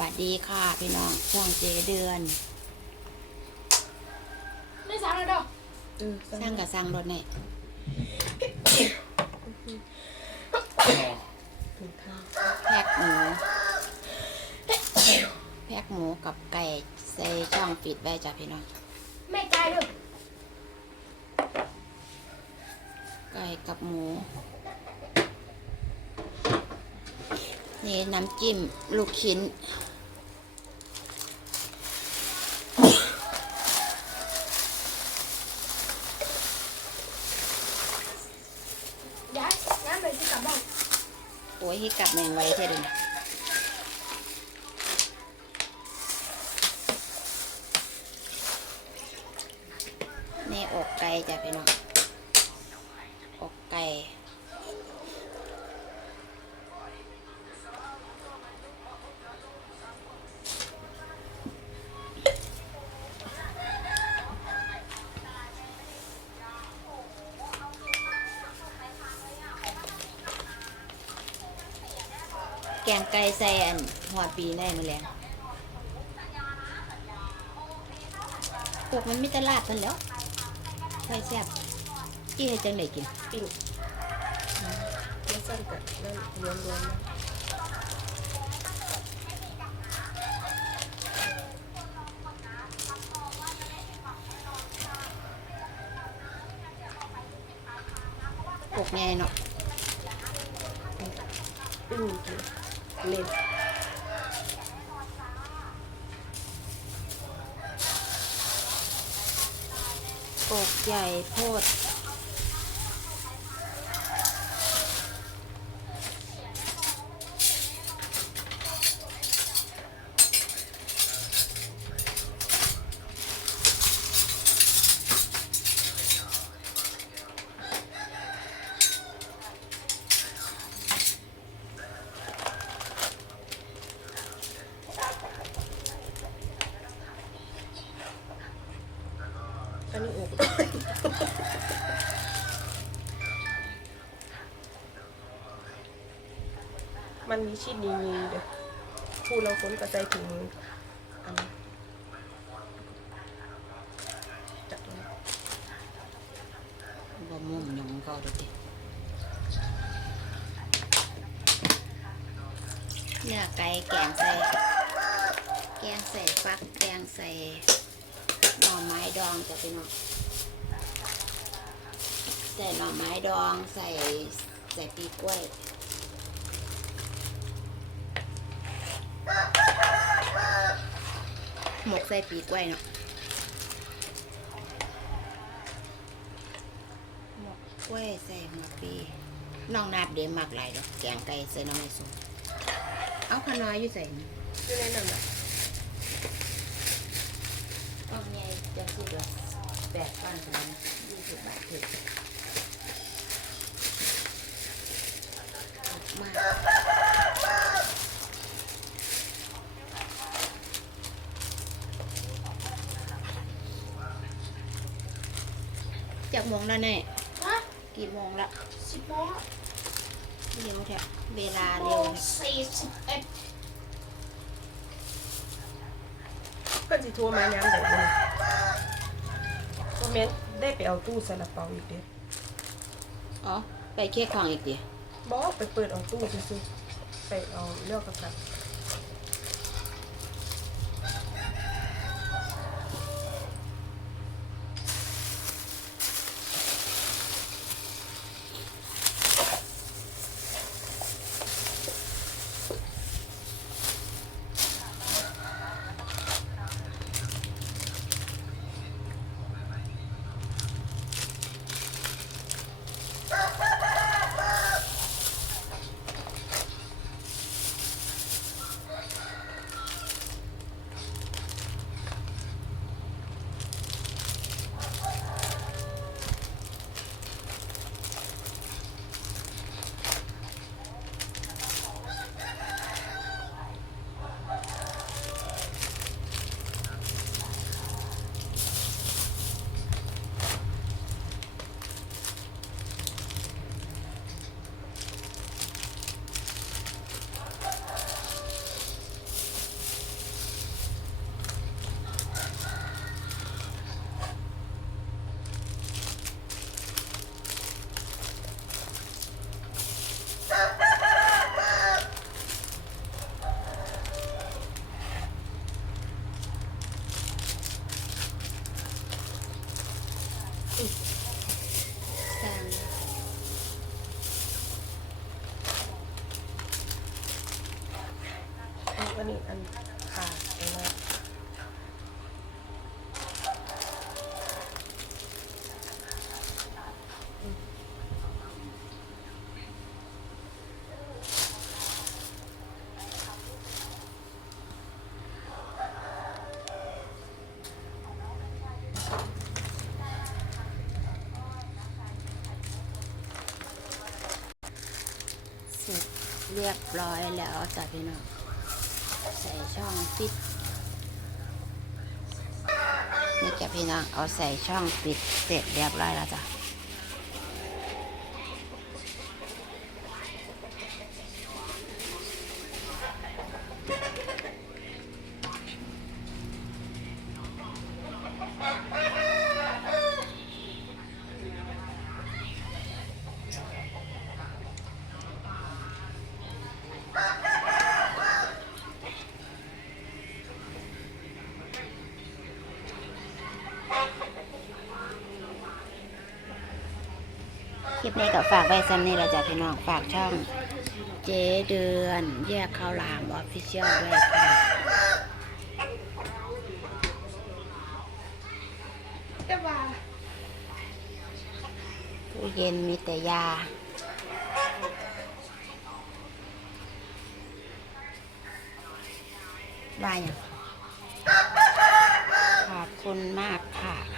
วัสดีค่ะ พี่น้องช่องเจเดือนไม่สามเลยเด้อสร้างกับสร้างรถเนี่ยถุงเท้าแพ็กหมูแพ็กหมูกับไก่ใส่ช่องปิดไว้จ้ะพี่น้องไม่ไกลเด้อไก่กับหมู นี่น้ำจิ้มลูกชิ้น ย้ายย้ายไปที่กลับบ้านโอ้ยให้กลับแมงไว้เท่าเดิมนี่อกไก่จ้ะพี่น้อง อกไก่ แกงไก่ใส่อันหัวปีได้มาแล้วพวกมันไม่ตลาดกันแล้วใส่แซ่บจี้ให้จังไหนกินปิ้งไม่สั้นกับนั่นรวมรวมๆนะอกใหญ่เนาะปิ้งกิน เล่นอกใหญ่โพด อันนี้อก มันมีชีดนี้มีเด้อพูดเราค้นกระใจถึงอันจับตรงนี้บ่มุมหยองก็ดูดิเนื้อไก่แกงใส่ แกงใส่ฟัก แกงใส่หน่อไม้ดองจะเป็นใส่หน่อไม้ดองใส่ใส่ปีกล้วย หมกใส่ปีกล้วยเนาะหมกกล้วยใส่หมกปีน้องนาดเดี๋ยวมักหลายดอกแกงไก่ใส่หน้ำมันสุกเอาขน้อยอยู่ใส่นี่อยู่ในนั้นแหละกล่องใหญ่จะสิบละแปดพันกันนะยี่สิบบาทถึงมาก จากโมงแล้วเนี่ยฮะกี่โมงละสิบโมงเร็วแท้เวลาโมเร็วงสี่สิบเอ็ดเพื่อนสิโทัวมาย้ำเดี๋ยวนี้คอมเมนต์ได้ไปเอาตู้ซาลาเปาอีกเด้ออ๋อไปเค้กของอีกดิบอกไปเปิดเอาตู้ซื้อๆไปเอาเลือกกับกัน อันนี้อันขาดไปแล้วเรียบร้อยแล้วจ้ะพี่น้อง ช่องปิดนี่จะพี่น้องเอาใส่ช่องปิดเสร็จเรียบร้อยแล้วจ้ะ ปนี้ก็ฝากไว้ซ้ำนี่ละจ้ะพี่น้องฝากช่อง เจ๊เดือนแยกข้าวหลามออฟฟิเชียลด้วยค่ะตู้เย็นมีแต่ยาว่ายขอบคุณมากค่ะ